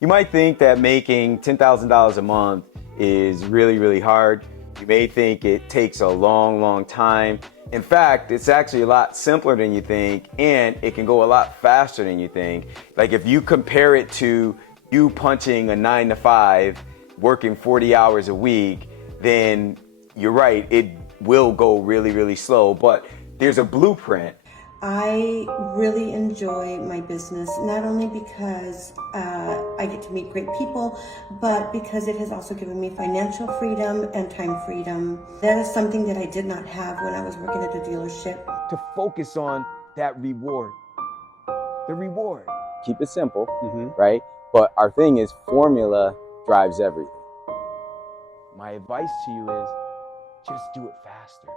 You might think that making $10,000 a month is really, really hard. You may think it takes a long, long time. In fact, it's actually a lot simpler than you think, and it can go a lot faster than you think. Like if you compare it to you punching a 9 to 5, working 40 hours a week, then you're right, it will go really, really slow, but there's a blueprint. I really enjoy my business, not only because I get to meet great people, but because it has also given me financial freedom and time freedom. That is something that I did not have when I was working at the dealership. To focus on that reward. The reward. Keep it simple, right? But our thing is formula drives everything. My advice to you is just do it faster.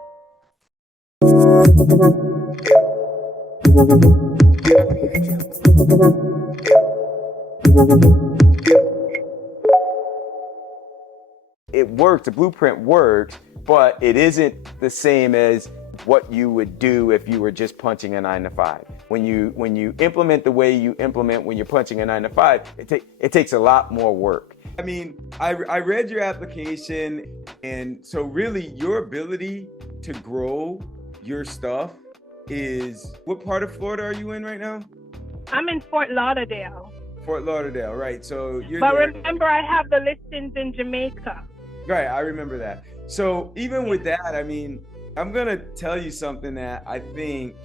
It works, the blueprint works, but it isn't the same as what you would do if you were just punching a 9 to 5. When you implement the way you implement when you're punching a 9 to 5, it takes a lot more work. I mean, I read your application, and so really your ability to grow your stuff is, what part of Florida are you in right now? I'm in Fort Lauderdale. Fort Lauderdale, right? So you're But there. remember, I have the listings in Jamaica. Right, I remember that. So even with that, I mean, I'm gonna tell you something that I think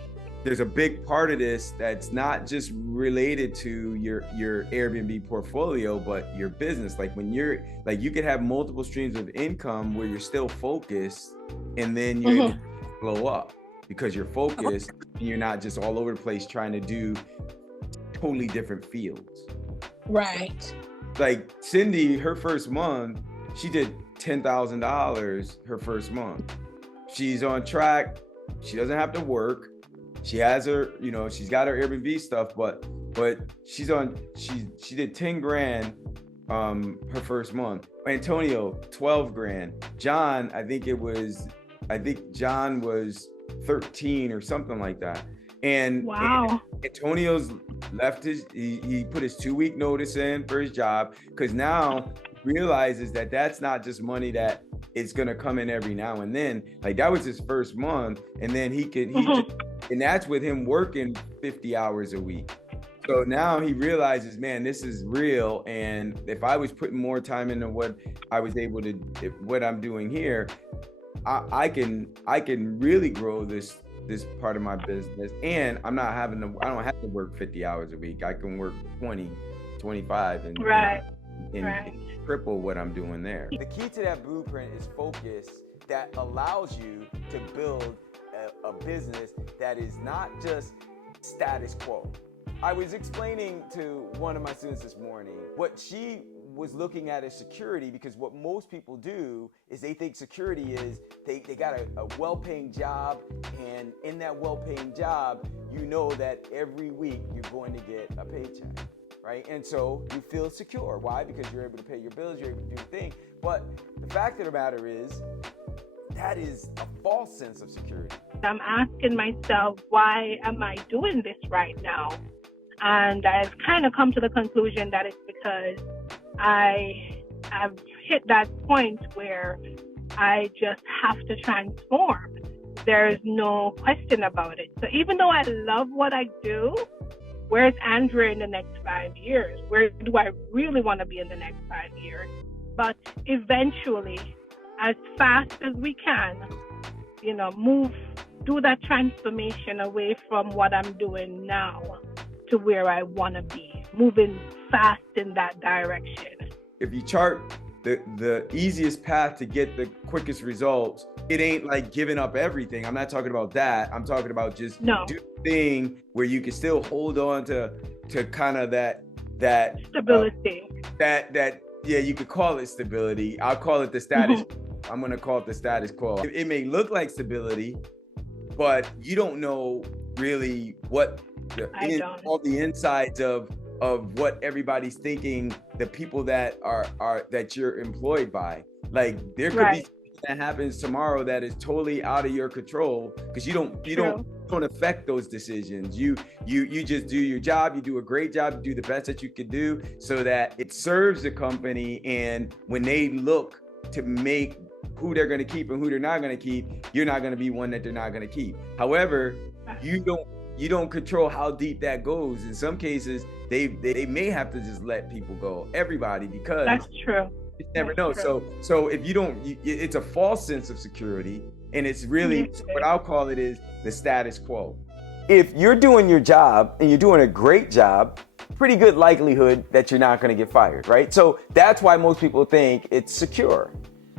there's a big part of this that's not just related to your Airbnb portfolio, but your business. Like when you're like, you could have multiple streams of income where you're still focused, and then you're gonna blow up because you're focused and you're not just all over the place trying to do totally different fields. Right. Like Cindy, her first month, she did $10,000 her first month. She's on track. She doesn't have to work. She has her, she's got her Airbnb stuff, but she did 10 grand her first month. Antonio, 12 grand. John, I think John was 13 or something like that. And, Wow. and Antonio's left he put his 2-week notice in for his job, because now he realizes that that's not just money that it's gonna come in every now and then. Like that was his first month, and then and that's with him working 50 hours a week. So now he realizes, man, this is real. And if I was putting more time into what I was able to, what I'm doing here, I can really grow this part of my business. And I don't have to work 50 hours a week. I can work 20, 25 and triple what I'm doing there. The key to that blueprint is focus that allows you to build a business that is not just status quo. I was explaining to one of my students this morning what she was looking at as security, because what most people do is they think security is they got a well-paying job, and in that well-paying job, you know that every week you're going to get a paycheck, right? And so you feel secure. Why? Because you're able to pay your bills, you're able to do the thing. But the fact of the matter is, that is a false sense of security. I'm asking myself, why am I doing this right now? And I've kind of come to the conclusion that it's because I have hit that point where I just have to transform. There's no question about it. So even though I love what I do, where's Andrea in the next 5 years? Where do I really want to be in the next 5 years? But eventually, as fast as we can, do that transformation away from what I'm doing now to where I want to be, moving fast in that direction. If you chart the easiest path to get the quickest results, it ain't like giving up everything. I'm not talking about that. I'm talking about just do the thing where you can still hold on to kind of that stability. You could call it stability. I'll call it the status. I'm gonna call it the status quo. It may look like stability, but you don't know really what all the insides of what everybody's thinking, the people that are that you're employed by. Like there could be that happens tomorrow that is totally out of your control, because you don't affect those decisions. You just do your job. You do a great job. You do the best that you can do so that it serves the company. And when they look to make who they're going to keep and who they're not going to keep, you're not going to be one that they're not going to keep. However, you don't control how deep that goes. In some cases, they may have to just let people go, everybody, because that's true. You never know. So if you don't, it's a false sense of security, and it's really what I'll call it is the status quo. If you're doing your job and you're doing a great job, pretty good likelihood that you're not going to get fired, right? So that's why most people think it's secure.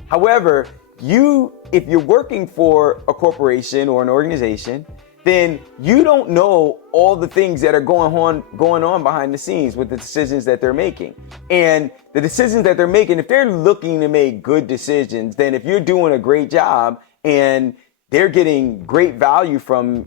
However, if you're working for a corporation or an organization, then you don't know all the things that are going on behind the scenes with the decisions that they're making. And the decisions that they're making, if they're looking to make good decisions, then if you're doing a great job and they're getting great value from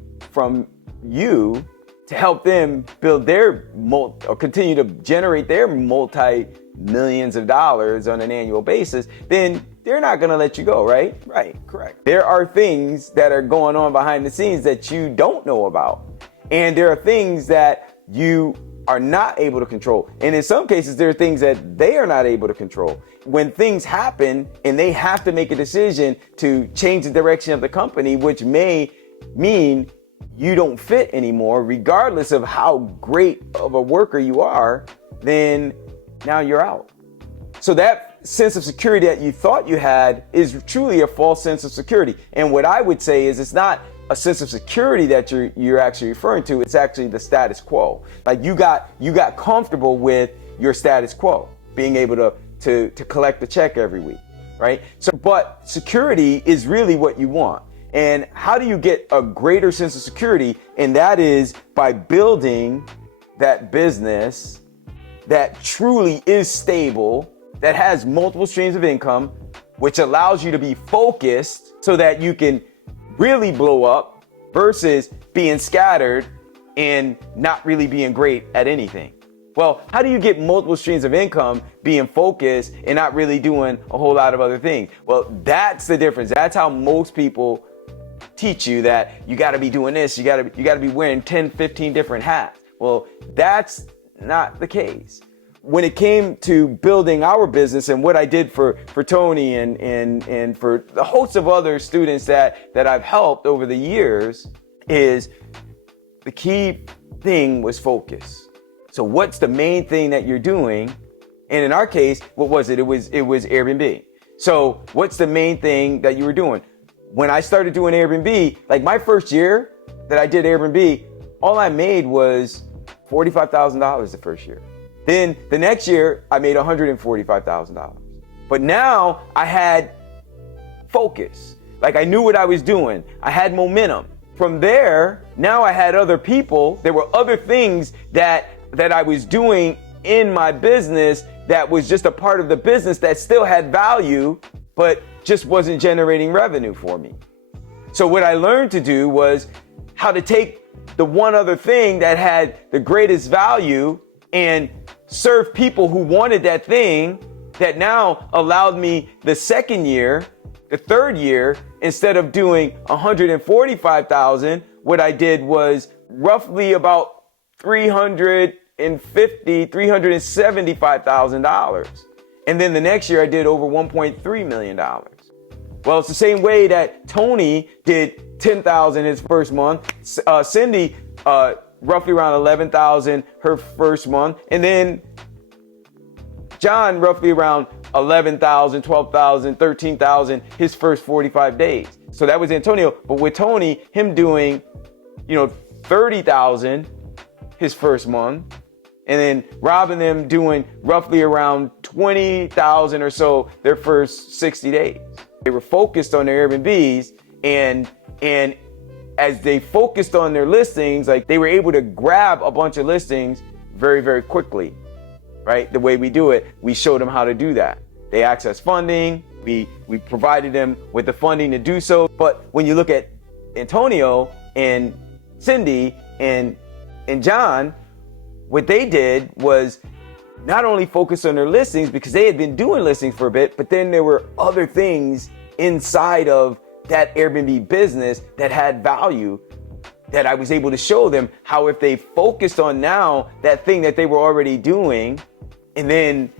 you to help them build their or continue to generate their multi-millions of dollars on an annual basis, then they're not going to let you go, right? Right, correct. There are things that are going on behind the scenes that you don't know about. And there are things that you are not able to control. And in some cases, there are things that they are not able to control. When things happen and they have to make a decision to change the direction of the company, which may mean you don't fit anymore, regardless of how great of a worker you are, then now you're out. So that sense of security that you thought you had is truly a false sense of security. And what I would say is it's not a sense of security that you're actually referring to. It's actually the status quo. Like you got comfortable with your status quo, being able to collect the check every week, right? So, but security is really what you want. And how do you get a greater sense of security? And that is by building that business that truly is stable, that has multiple streams of income, which allows you to be focused so that you can really blow up versus being scattered and not really being great at anything. Well, how do you get multiple streams of income, being focused and not really doing a whole lot of other things? Well, that's the difference. That's how most people teach you that you got to be doing this. You got to be wearing 10, 15 different hats. Well, that's not the case. When it came to building our business and what I did for Tony and for the host of other students that I've helped over the years, is the key thing was focus. So what's the main thing that you're doing? And in our case, what was it? It was Airbnb. So what's the main thing that you were doing? When I started doing Airbnb, like my first year that I did Airbnb, all I made was $45,000 the first year. Then the next year, I made $145,000. But now I had focus. Like I knew what I was doing. I had momentum. From there, now I had other people. There were other things that I was doing in my business that was just a part of the business that still had value, but just wasn't generating revenue for me. So what I learned to do was how to take the one other thing that had the greatest value and serve people who wanted that thing, that now allowed me the second year, the third year, instead of doing $145,000, what I did was roughly about $375,000. And then the next year I did over $1.3 million. Well, it's the same way that Tony did $10,000 his first month. Cindy, roughly around $11,000 her first month. And then John, roughly around $11,000, $12,000, $13,000 his first 45 days. So that was Antonio. But with Tony, him doing, $30,000 his first month. And then Rob and them doing roughly around $20,000 or so their first 60 days. They were focused on their Airbnbs, and as they focused on their listings, like they were able to grab a bunch of listings very, very quickly, right? The way we do it, we showed them how to do that. They accessed funding. We provided them with the funding to do so. But when you look at Antonio and Cindy and John, what they did was not only focus on their listings because they had been doing listings for a bit, but then there were other things inside of that Airbnb business that had value, that I was able to show them how if they focused on now that thing that they were already doing and then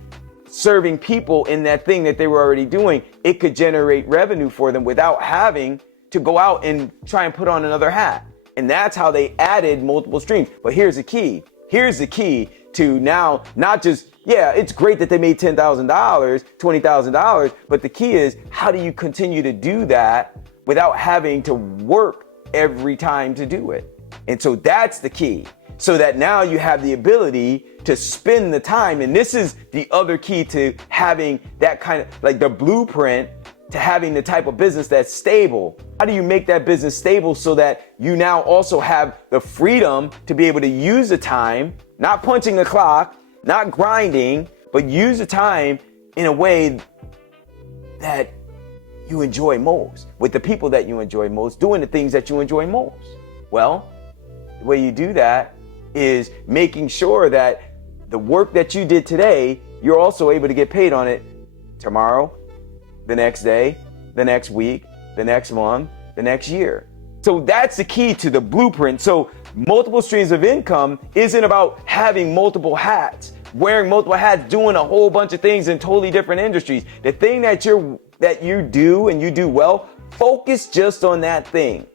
serving people in that thing that they were already doing, it could generate revenue for them without having to go out and try and put on another hat. And that's how they added multiple streams. But here's the key. Here's the key to now, not just, yeah, it's great that they made $10,000, $20,000, but the key is, how do you continue to do that without having to work every time to do it? And so that's the key. So that now you have the ability to spend the time. And this is the other key to having that kind of, like, the blueprint to having the type of business that's stable. How do you make that business stable so that you now also have the freedom to be able to use the time, not punching the clock, not grinding, but use the time in a way that you enjoy most, with the people that you enjoy most, doing the things that you enjoy most? Well, the way you do that is making sure that the work that you did today, you're also able to get paid on it tomorrow, the next day, the next week, the next month, the next year. So that's the key to the blueprint. So multiple streams of income isn't about having multiple hats, wearing multiple hats, doing a whole bunch of things in totally different industries. The thing that you do and you do well, focus just on that thing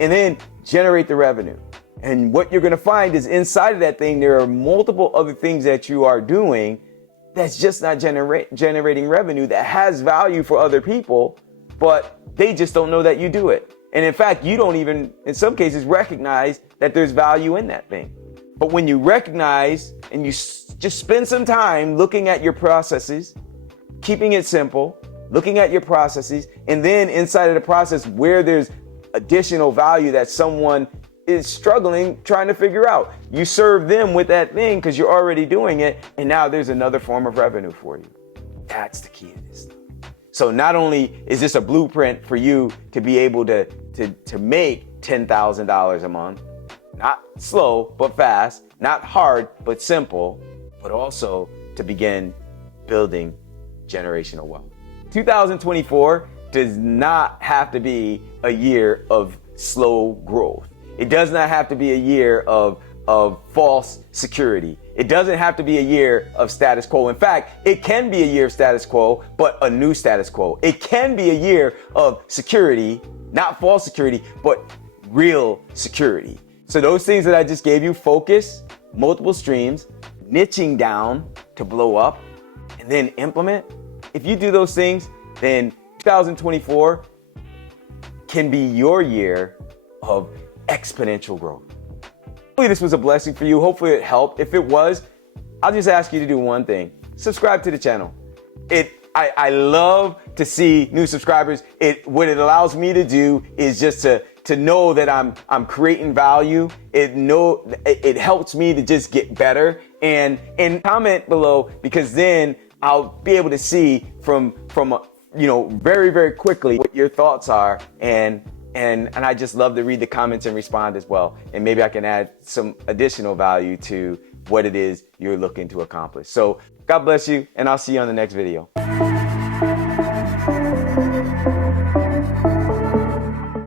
and then generate the revenue. And what you're going to find is inside of that thing, there are multiple other things that you are doing that's just not generating revenue, that has value for other people, but they just don't know that you do it. And in fact, you don't even, in some cases, recognize that there's value in that thing. But when you recognize and you just spend some time looking at your processes, keeping it simple, looking at your processes, and then inside of the process where there's additional value that someone is struggling trying to figure out, you serve them with that thing because you're already doing it, and now there's another form of revenue for you. That's the key to this stuff. So not only is this a blueprint for you to be able to make $10,000 a month, not slow but fast, not hard but simple, but also to begin building generational wealth. 2024 does not have to be a year of slow growth. It does not have to be a year of false security. It doesn't have to be a year of status quo. In fact, it can be a year of status quo, but a new status quo. It can be a year of security, not false security, but real security. So those things that I just gave you, focus, multiple streams, niching down to blow up, and then implement. If you do those things, then 2024 can be your year of exponential growth. Hopefully this was a blessing for you. Hopefully it helped. If it was, I'll just ask you to do one thing. Subscribe to the channel. I love to see new subscribers. What it allows me to do is just to know that I'm creating value. It helps me to just get better. And comment below, because then I'll be able to see from very, very quickly what your thoughts are, and I just love to read the comments and respond as well. And maybe I can add some additional value to what it is you're looking to accomplish. So God bless you, and I'll see you on the next video.